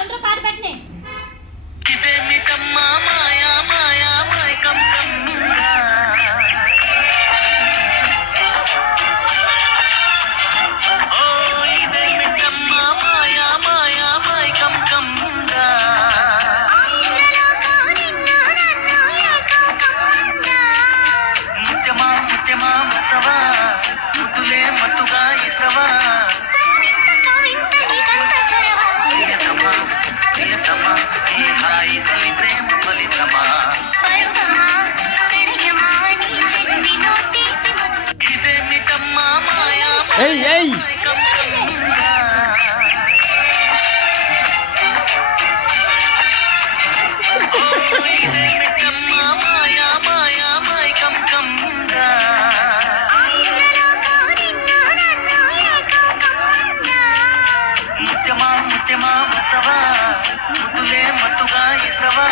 అందరూ పాట పెట్టినే ఇదేమిటమ్మా మాయా మాయా మైకం కమ్ముగా ఓ ఇదేమిటమ్మా మాయా మాయా మైకం కమ్ముగా ముత్యమా ముత్యమా వస్తవా ముద్దులే మత్తుగా ఇస్తవా ప్రియతమా ప్రియతమా ఈ హాయి తల్లి ప్రేమ ఫలితమా ఇదేమిటమ్మా మాయా మైకం కమ్ముగా ఓ ఇదేమిటమ్మా మాయా మాయా మైకం కమ్ముగా ముత్యమా ముత్యమా వస్తవా ముద్దులే మత్తుగా ఇస్తవా